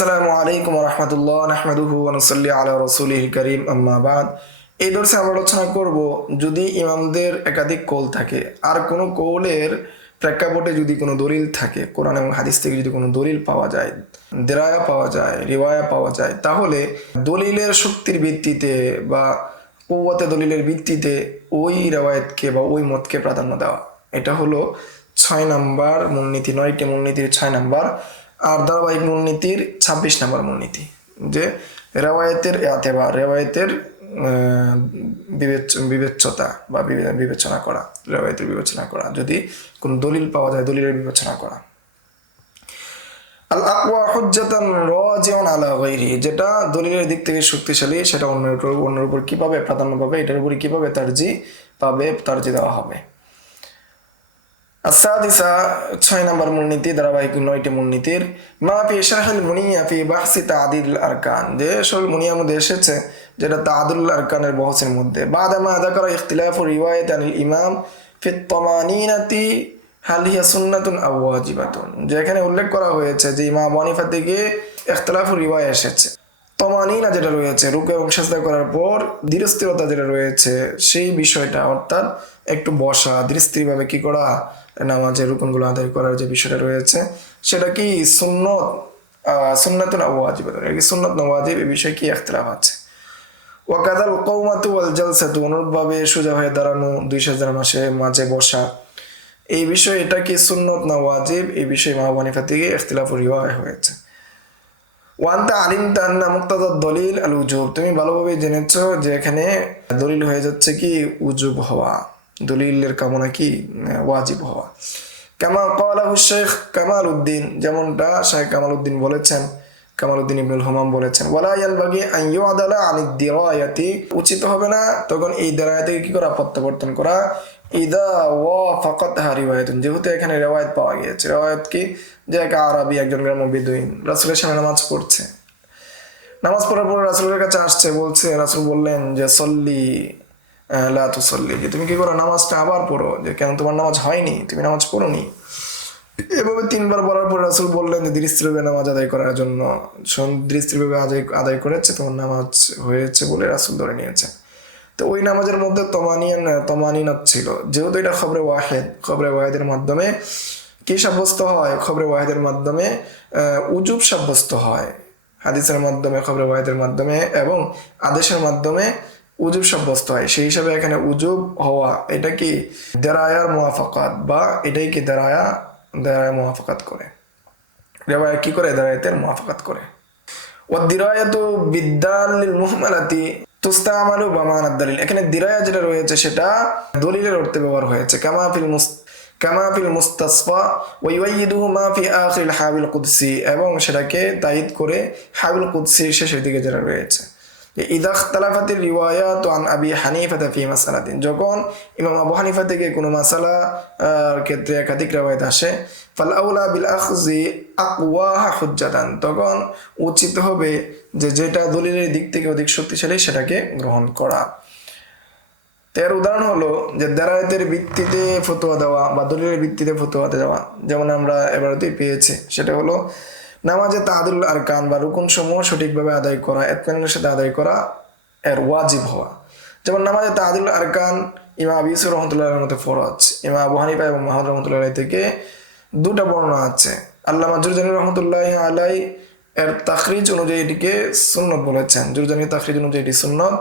আসসালামু আলাইকুম ওয়া রাহমাতুল্লাহ নাহমাদুহু ওয়া নুসাল্লি আলা রাসূলিল কারীম আম্মা বাদ। এই দর্শে আমরা আলোচনা করব যদি ইমামদের একাধিক কৌল থাকে আর কোনো কৌলের প্রেক্ষাপটে যদি কোনো দলিল থাকে, কোরআন এবং হাদিস থেকে যদি কোনো দলিল পাওয়া যায়, দেরায়া পাওয়া যায়, রিওয়ায়া পাওয়া যায়, তাহলে দলিলের শক্তির ভিত্তিতে বা কুওয়াতে দলিলের ভিত্তিতে ওই রেওয়ায়েতকে বা ওই মতকে প্রাধান্য দেওয়া। এটা হলো 6 নম্বর মূলনীতি, 9টি মূলনীতির 6 নম্বর। আর ধারাবাহিক মূলনীতির 26 নম্বর মূলনীতি, যে রেওয়ায়েতের এতেবার, রেওয়ায়েতের বিবেচ্যতা বা বিবেচনা করা, রেওয়ায়েতের বিবেচনা করা, যদি কোন দলিল পাওয়া যায় দলিলের বিবেচনা করা। আল আকওয়া হুজ্জাতান রাজিউন আলা গায়রিহি, যেটা দলিলের দিক থেকে শক্তিশালী সেটা অন্যের উপর কিভাবে প্রাধান্য পাবে, এটার উপর কিভাবে তারজি দেওয়া হবে। আসাদিসা 6 নম্বর মূলনীতি, ধারাবাহিক 9টি মূলনীতির মা ফি শারহুল মুনিয়া ফি বাহসি তা'দিল আরকান, যে শারহুল মুনিয়ার মধ্যে এসেছে যেটা তা'দিল আরকানের বহসের মধ্যে। বাদামা যাকারা ইখতিলাফু রিওয়ায়াত আনিল ইমাম ফি তামানিনাতি হাল হিয়া সুন্নাতুন আও ওয়াজিবাতুন, যেখানে উল্লেখ করা হয়েছে যে ইমাম আবু হানিফা থেকে ইখতিলাফু রিওয়ায়া এসেছে। তমানিনা যেটা রয়েছে, রুকু এবং সিজদা করার পর ধীরস্থিরতা যেটা রয়েছে সেই বিষয়টা, অর্থাৎ একটু বসা, ধীরস্থিরভাবে কি করা, নামাজের রুকুনগুলো আদায় করার যে বিষয়টা রয়েছে সেটা কি সুন্নাতুন আও ওয়াজিবাতুন, এটা কি সুন্নাত না ওয়াজিব, এই বিষয়ে কি ইখতিলাফ আছে। ওয়াকাদাল কওমাতু ওয়াল জালসাতু, অনুরূপভাবে সোজা হয়ে দাঁড়ানো, দুই সেজদার মাঝে বসা, এই বিষয়ে এটা কি সুন্নত না ওয়াজিব, এই বিষয়ে ইমাম আবু হানিফা থেকে ইখতিলাফ রিওয়ায়া হয়েছে। ওয়ান্তা আলিমতা আন্না মুক্তাদাদ দলিল আল উজুব, তুমি ভালোভাবে জেনেছো যে এখানে দলিল হয়ে যাচ্ছে কি উজুব হওয়া, দলিলের কামনা কি ওয়াজিব হওয়া। কামা ক্বালাহু শেখ কামাল উদ্দিন, যেমনটা শেখ কামাল উদ্দিন বলেছেন, কামাল উদ্দিন ইবনুল হামাম বলেছেন, ওয়ালা ইয়ানবাগি আন ইউআদালা আনিদ দিরায়াতি, উচিত হবে না তখন এই দিরায়া থেকে কি করা, প্রত্যাবর্তন করা। ইদা ওয়াফাকাতহা রিওয়ায়াতুন, যেহেতু এখানে রিওয়ায়াত পাওয়া গিয়েছে। রিওয়ায়াত কি, যে এক আরবি, একজন গ্রাম্য বেদুইন রাসূলের সামনে নামাজ পড়ছে, নামাজ পড়ার পর রাসূলের কাছে আসছে, বলছে, রাসূল বললেন যে সল্লি লা তুসল্লি, যে তুমি কি করো, নামাজটা আবার পড়ো, যে কেন তোমার নামাজ হয়নি, তুমি নামাজ পড়োনি। এভাবে 3বার বলার পর রাসূল বললেন যে ধীরস্থিরভাবে নামাজ আদায় করার জন্য, ধীরস্থিরভাবে আদায় করেছে, তোমার নামাজ হয়েছে বলে রাসূল ধরে নিয়েছে। তো ওই নামাজের মধ্যে তমানিনাত ছিল, যেহেতু এটা খবরে ওয়াহিদ, খবরে ওয়াহিদের মাধ্যমে কি সাব্যস্ত হয়, খবরে ওয়াহিদের মাধ্যমে উজুব সাব্যস্ত হয়, হাদিসের মাধ্যমে, খবরে ওয়াহিদের মাধ্যমে এবং আদেশের মাধ্যমে উজুব সাব্যস্ত হয়। সেই হিসাবে এখানে উজুব হওয়া এটা কি দেরায়ার মুওয়াফাকাত, বা এটাই কি দেরায়া মুওয়াফাকাত করে, রেওয়ায়া কি করে, দেরায়াতের মুওয়াফাকাত করে। ওয়াদ-দিরায়াতু বিদ-দালিল মুহমালাতি তুস্তামালু বিমানাদ দালিল, এখানে দিরায়া যেটা রয়েছে সেটা দলিলের অর্থে ব্যবহার হয়েছে। কামা ফিল মুস্তাসফা ওয়া ইউয়িদুহু মা ফি আখিরিল হাবিল কুদসি, এবং সেটাকে তাইদ করে হাবিল কুদসি শেষের দিকে যেটা রয়েছে। ইদা ইখতালাফাতির রিওয়ায়াতু আন আবি হানিফা ফি মাসালাতিন, যখন ইমাম আবু হানিফা থেকে কোনো মাসালা ক্ষেত্রে একাধিক রিওয়ায়াত আসে, ফাল আউলা বিল আখজি আকওয়াহা হুজ্জাতান, তখন উচিত হবে যে যেটা দলিলের দিক থেকে অধিক শক্তিশালী সেটাকে গ্রহণ করা। এর উদাহরণ হলো যে দেরায়াতের ভিত্তিতে ফতোয়া দেওয়া বা দলিলের ভিত্তিতে ফতোয়া দেওয়া, যেমন আমরা এবারতেই পেয়েছি, সেটা হলো নামাজে তা'দিল আরকান বা রুকুন সমূহ সঠিকভাবে আদায় করা, ইতমিনানের সাথে আদায় করা এর ওয়াজিব হওয়া। যেমন নামাজে তা'দিল আরকান ইমাম আবু ইউসুফ রাহমাতুল্লাহির মতে ফরজ, ইমাম আবু হানিফা এবং মুহাম্মদ রাহমাতুল্লাহি থেকে 2টা বর্ণনা আছে। আল্লামা জুরজানি রাহমাতুল্লাহি আলাইহি এর তাখরিজ অনুযায়ী এটিকে সুন্নত বলেছেন, জুরজানি তাখরিজ অনুযায়ী এটি সুন্নত,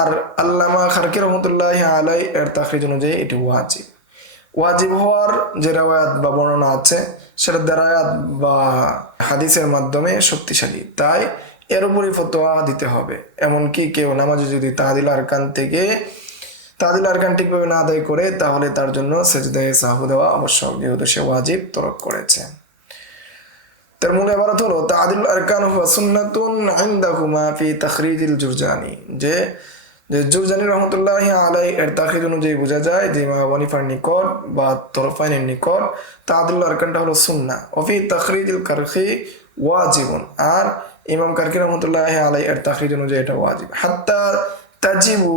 আর আল্লামা খারকি রহমতুল্লাহি আলাইহি এর তাখরিজ অনুযায়ী এটি ওয়াজিব। ওয়াজিব হওয়ার যে রিওয়ায়াত বা বর্ণনা আছে সেটা দেরায়াত বা হাদিসের মাধ্যমে শক্তিশালী, তাই এর উপরই ফতোয়া দিতে হবে। এমনকি কেউ নামাজে যদি তা'দিল আরকান ঠিকভাবে না আদায় করে, তাহলে তার জন্য সেজদায়ে সাহু দেওয়া আবশ্যক, যেহেতু সে ওয়াজিব তরক করেছে। তার মূল ইবারত হলো তা'দিল আরকান হুয়া সুন্নাতুন ইনদাহুমা ফি তাখরিজিল জুরজানি, যে জুরজানি রহমতুল্লাহি আলাইহি এর তাখরিজ অনুযায়ী বোঝা যায় যে ইমাম আবু হানিফার নিকট বা তরফাইনের নিকট তা'দিল আরকানটা হলো সুন্নাহ, ওয়া ফি তাখরিজিল কারখি ওয়াজিবুন, আর ইমাম কারখি রহমতুল্লাহি আলাইহি এর তাখরিজ অনুযায়ী এটা ওয়াজিব। হাত্তা তাজিবু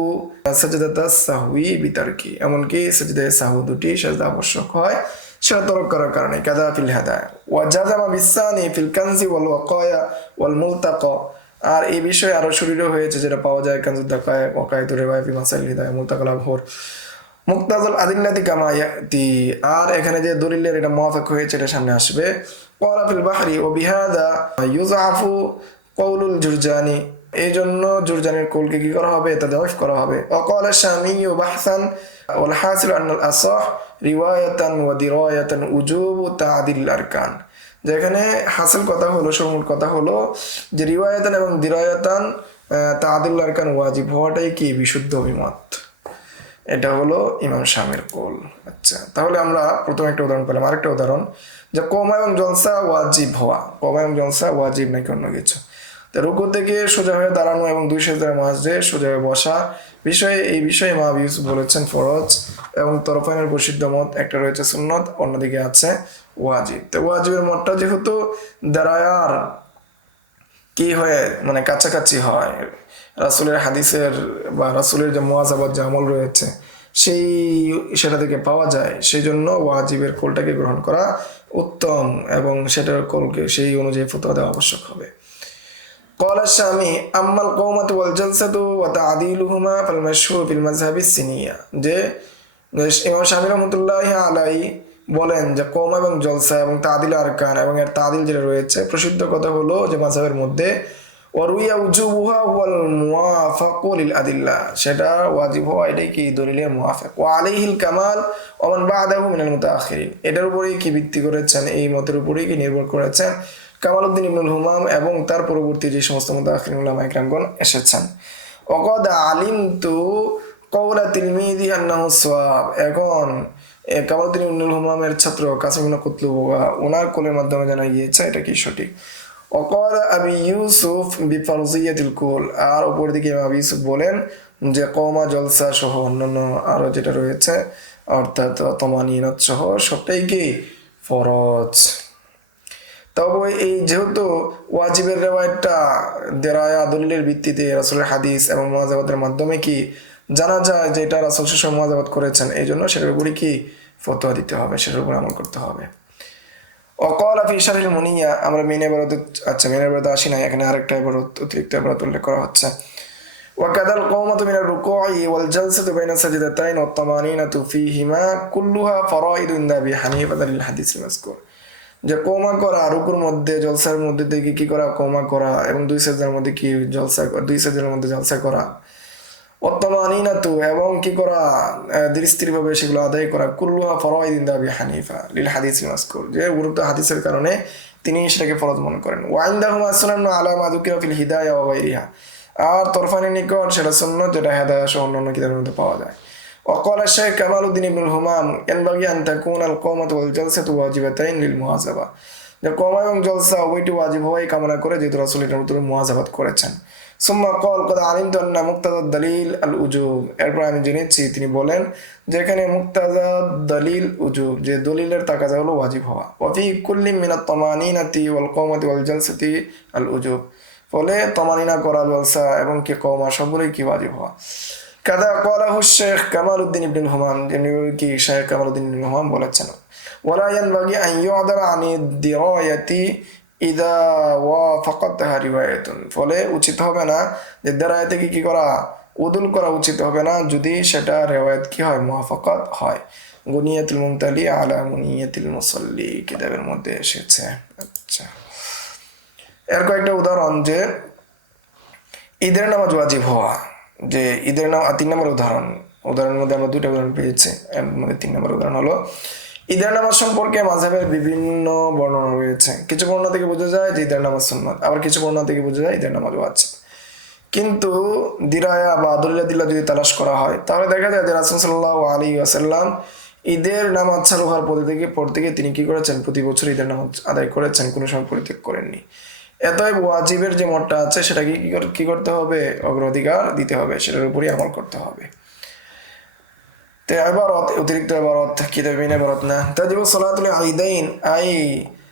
সাজদাতাস সাহওয়ি বিতারকি, এমনকি সাজদায়ে সাহু দুটি সাজদা আবশ্যক হয় সেটা তরক করার কারণে কাদা ফিল হাদা ওয়া জাজামা বিসানি ফিল কানজি ওয়াল ওয়াকায়া ওয়াল মুলতাকা। আর এই বিষয়ে আরো শরীরও হয়েছে যেটা পাওয়া যায় কানজুদ দাকায় ওয়াকায়াতুর রিওয়ায়া ফি মাসাইল হিদায়া মুলতাকাল আবহর মুক্তাজুল আদিল্লাতি কামা ইয়াতি। আর এখানে যে দলিলের এটা মুওয়াফাক হয়েছে এটা সামনে আসবে। ক্বালা ফিল বাহরি ওয়া বিহাদা ইউযআফু কওলুল জুরজানি, এই জন্য জুরজানির কৌলকে কি করা হবে, এটা দাইফ করা হবে। ওয়াকালা শামী বাহসান ওয়াল হাসিল আন্নাল আসাহ রিওয়ায়াতান ওয়া দিরায়াতান উজুব তা'দিল আরকান। যেখানে হাসিল কথা হলো, সমূল কথা হলো যে রিওয়ায়াতান এবং দিরায়াতান তা'দিল আরকান ওয়াজিব হওয়াটাই কি বিশুদ্ধ অভিমত। এটা হলো ইমাম শামির কৌল। আচ্ছা, তাহলে আমরা প্রথমে একটা উদাহরণ পেলাম। আরেকটা উদাহরণ যে কওমা এবং জলসা ওয়াজিব হওয়া, কওমা এবং জলসা ওয়াজিব নাকি অন্য কিছু। তো রুকু থেকে সোজা হয়ে দাঁড়ানো এবং দুই সেজদার মাঝে সোজা হয়ে বসা বিষয়ে, এই বিষয়ে ইমাম আবু ইউসুফ বলেছেন ফরজ এবং তরফাইনের প্রসিদ্ধ মত একটা রয়েছে সুন্নত, অন্যদিকে আছে ওয়াজিব। তো ওয়াজিবের মতটা যেহেতু দাঁড়ায়ার কি হয়ে মানে কাছাকাছি হয়, রাসূলের হাদিসের বা রাসূলের যে মুআযাবাত যে আমল রয়েছে সেটা থেকে পাওয়া যায়, সেই জন্য ওয়াজিবের কোলটাকে গ্রহণ করা উত্তম এবং সেটার কোলকে সেই অনুযায়ী ফতোয়া দেওয়া আবশ্যক হবে। قال الشامي أما القومة والجلسة وتعديلهما فالمشهور في المذهب السنية। যে ইমাম শামী রাহমাতুল্লাহি আলাইহি বলেন যে কওমা এবং জলসা এবং তাদিল আরকান এবং এর তাদিল যেটা রয়েছে প্রসিদ্ধ কথা হলো যে মাযহাবের মধ্যে ওয়ারুইয়া উজুবুহা ওয়াল মুওয়াফাকু লিল আদিল্লাহ, সেটা ওয়াজিব হওয়া এটাই কি দলিলের মুওয়াফাক। ওয়া আলাইহিল কামাল ওয়া মান বা'দাহু মিনাল মুতাআখিরিন, এটার উপরেই কি ভিত্তি করেছেন, এই মতের উপরেই কি নির্ভর করেছেন কামালউদ্দিন ইবনুল হুমাম এবং তার পরবর্তী যে সমস্ত মুতাআখিরিন উলামা ইকরামগণ এসেছেন। ওয়াকাদ আলিমতু কওলা তিলমিজি আন্নাহু সাওয়াব, এখন কামালউদ্দিন ইবনুল হুমামের ছাত্র কাসিম ইবনে কুতলুব ওনার কোলের মাধ্যমে জানা গিয়েছে এটা কি সঠিক। ওয়াকাল আবি ইউসুফ বিফারজিয়াতিল কুল, আর উপর দিকে আবি ইউসুফ বলেন যে কওমা জলসা সহ অন্যান্য আরো যেটা রয়েছে অর্থাৎ তমানিনাত সহ সবটাই কি ফরজ। তবে এই যেহেতু ওয়াজিবের রিওয়ায়াতটা দেরায়া দলিলের ভিত্তিতে রাসূলের হাদিস এবং মুআযাবাতের মাধ্যমে কি জানা যায় যে এটা রাসূল শেষ মুআযাবাত করেছেন, এই জন্য সেটার উপরে কি ফতোয়া দিতে হবে, সেটার উপর আমল করতে হবে। ওয়াকালা ফি শারহিল মুনিয়া, আমরা মেন ইবারত, আচ্ছা মেন ইবারত আসি না, এখানে আরেকটা ইবারত অতিরিক্ত ইবারত উল্লেখ করা হচ্ছে। ওয়াকাদাল কওমাতু মিনার রুকুই ওয়াল জালসাতু বাইনা সাজদাতাইন ওয়াত তামানিনাতু ফীহিমা কুল্লুহা ফারাইদু ইনদা আবি হানিফা লিল হাদিসিল মাযকুর। যে কওমা করা রুকুর মধ্যে জলসার মধ্যে থেকে কি করা কওমা করা এবং দুই সাজদার মধ্যে কি জলসা, দুই সাজদার মধ্যে জলসা করা, ওয়াত্তামানিনাতু এবং কি করা দৃষ্টিভাবে সেগুলো আদায় করা, কুল্লুহা ফারাইদ ইনদা আবি হানিফা লিল হাদিসিল মাযকুর, যে গুরুত্ব হাদিসের কারণে তিনি সেটাকে ফরজ মনে করেন। ওয়া ইনদাহুমা সুনানু আলা মা যুকিরা ফিল হিদায়া ওয়া গায়রিহা, আর তরফানের নিকট সেটা সুন্নাত যেটা হিদায়া সহ অন্যান্য কিতাবের মধ্যে পাওয়া যায়। وقال الشيخ كمال الدين ابن الهمام ينبغي أن تكون القومة والجلسة واجبتين للمواظبة، যে কওমা এবং জলসা উভয়টি ওয়াজিব হওয়াই কামনা করে যেহেতু রাসূল এটার উপরে মুওয়াযাবাত করেছেন। সুম্মা ক্বাল ক্বাদ আলিমতু আন্না মুক্তাদা দলিল আল উজুব, এরপর আমি জেনেছি তিনি বলেন যে এখানে মুক্তাদা দলিল উজুব, যে দলিলের তাকাজা হলো ওয়াজিব হওয়া। ওয়া ফি কুল্লি মিনাত তামানিনাতি ওয়াল কওমাতি ওয়াল জালসাতি আল উজুব, ফলে তামানিনা করা জলসা এবং কি কওমা সবগুলোই কি ওয়াজিব হওয়া। কাদা ক্বালাহু শেখ কামালউদ্দিন ইবনুল হুমাম, যিনি কি শেখ কামালউদ্দিন ইবনুল হুমাম বলেছেন। ওয়ালা ইয়ানবাগি আন ইউ'দারা আনি দিরায়াতি ইদা ওয়াফাকাতহা রিওয়ায়াতুন, ফলে উচিত হবে না যে দিরায়াতে কি করা উদুল করা উচিত হবে না যদি সেটা রিওয়ায়াত কি হয় মুওয়াফাকাত হয়। গুনিয়াতুল মুমতালি আলা মুনিয়াতিল মুসাল্লি কিতাবের মধ্যে এসেছে। আচ্ছা, এর কয়েকটা উদাহরণ যে ঈদের নামাজ ওয়াজিব হওয়া, যে ঈদের নাম 3 নম্বর উদাহরণের মধ্যে আমরা 2টা উদাহরণ পেয়েছি, এর মধ্যে 3 নম্বর উদাহরণ হলো ঈদের নামাজ সম্পর্কে মাযহাবের বিভিন্ন বর্ণনা রয়েছে। কিছু বর্ণনা থেকে বোঝা যায় যে ঈদের নামাজ সুন্নাত, আবার কিছু বর্ণনা থেকে বোঝা যায় ঈদের নামাজ ওয়াজিব। কিন্তু দিরায়া বা দলিলাদিল্লাহ যদি তালাশ করা হয় তাহলে দেখা যায় যে রাসূল সাল্লাল্লাহু আলাইহি ওয়াসাল্লাম ঈদের নামাজ চালু হওয়ার পর থেকে তিনি কি করেছেন, প্রতি বছর ঈদের নামাজ আদায় করেছেন, কোনো সময় পরিত্যাগ করেননি। এতএব ওয়াজিবের যে মতটা আছে সেটাকে কি করতে হবে, অগ্রাধিকার দিতে হবে, সেটার উপরই আমল করতে হবে। তো ইবারত অতিরিক্ত ইবারত কিতাবিন ইবারত না, তাজিবু সালাতুল ঈদাইন আই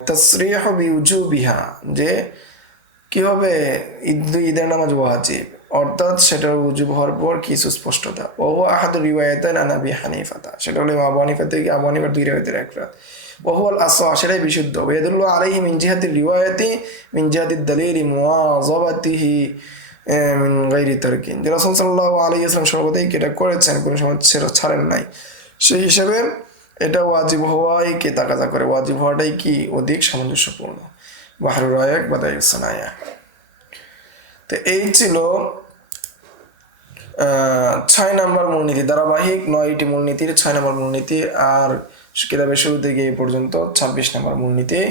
তাসরিহু বিউজুবিহা, যে কি হবে ঈদের নামাজ ওয়াজিব। অর্থাৎ সেটার উজুব হওয়ার পর কিছু স্পষ্টতা। ও আহাদুর রিওয়ায়াতান আন আবি হানিফাতা, সেটা হলো আবু হানিফা থেকে, আবু হানিফার দুই রিওয়ায়াতের এক রাত। ওহুয়াল আসা, সেটাই বিশুদ্ধ। ওয়াদুল্লাহ আলাইহি মিন জিহাতির রিওয়ায়াতি মিন জিহাতিদ দালিলি মুওয়াযাবাতিহি মিন গায়রি তারকিন, যে রাসূল সাল্লাল্লাহু আলাইহি ওয়াসাল্লাম সর্বদাই এটা করেছেন, কোনো সময় ছাড়েন নাই, সেই হিসেবে এটা ওয়াজিব হওয়াই কে তাকাজা করে, ওয়াজিব হওয়াটাই কি অধিক সামঞ্জস্যপূর্ণ। বাহরুর রায়াক বাদাইউস সানায়া। তো এই ছিল 6 নম্বর মূলনীতি, ধারাবাহিক 9টি মূলনীতির 6 নম্বর মূলনীতি। আর কিতাবের শুরু থেকে এই পর্যন্ত 26 নম্বর মূলনীতি,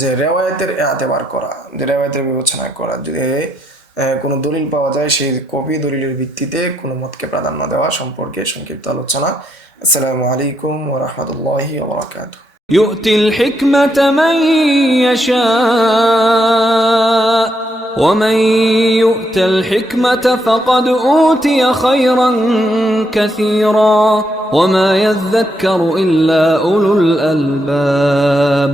যে রেওয়ায়েতের এতেবার করা, যে রেওয়ায়েতের বিবেচনা করা, যদি কোনো দলিল পাওয়া যায় সেই কপি দলিলের ভিত্তিতে কোনো মতকে প্রাধান্য দেওয়া সম্পর্কে সংক্ষিপ্ত আলোচনা। আসসালামু আলাইকুম ওয়া রাহমাতুল্লাহি ওয়া বারাকাতুহু। يؤتي الحكمة من يشاء ومن يؤت الحكمة فقد أوتي خيرا كثيرا وما يذكر إلا أولو الألباب.